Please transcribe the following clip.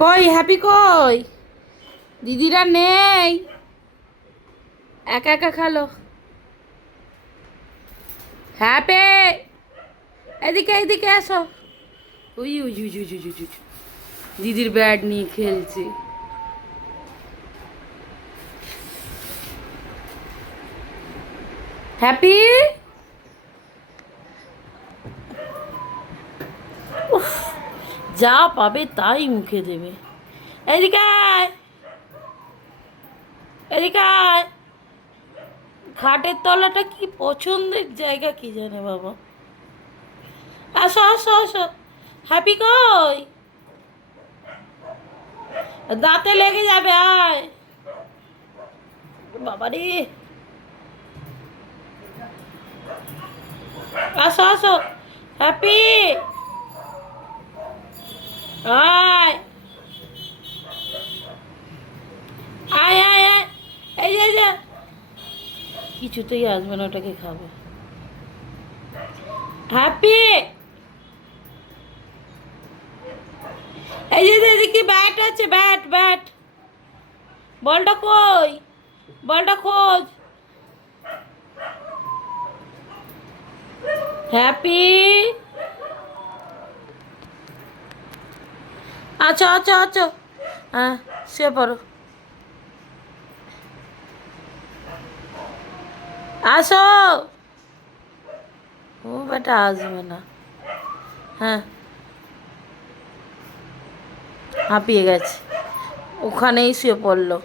কই হ্যাপি কই? দিদিরা নেই, একা একা খেলো। হ্যাপি, এদিকে এদিকে এসো। We we we we we we we. দিদির ব্যাট নিয়ে খেলছে। হ্যাপি, যা পাবে তাই মুখে দেবে। এদিকে আয়, এদিকে আয়। খাটের তলাটা কি পছন্দের জায়গা কি জানে বাবা। আসো আসো আসো। হ্যাপি কই? দাঁতে লেগে যাবে, আয়। বাবারে, আসো আসো। হ্যাপি, আয় আয় আয় আয়। এই যে এই যে, কিছুতেই আসবে না, ওটাকে খাবে। হ্যাপি, এই যে এদিকে ব্যাট আছে, ব্যাট ব্যাট। বলটা কই? বলটা খোঁজ। হ্যাপি, আচ্ছা আচ্ছা আচ্ছা। হ্যাঁ, শুয়ে পড়ো। আসো। ও বেটা আসবে না। হ্যাঁ, হাঁপিয়ে গেছে, ওখানেই শুয়ে পড়লো।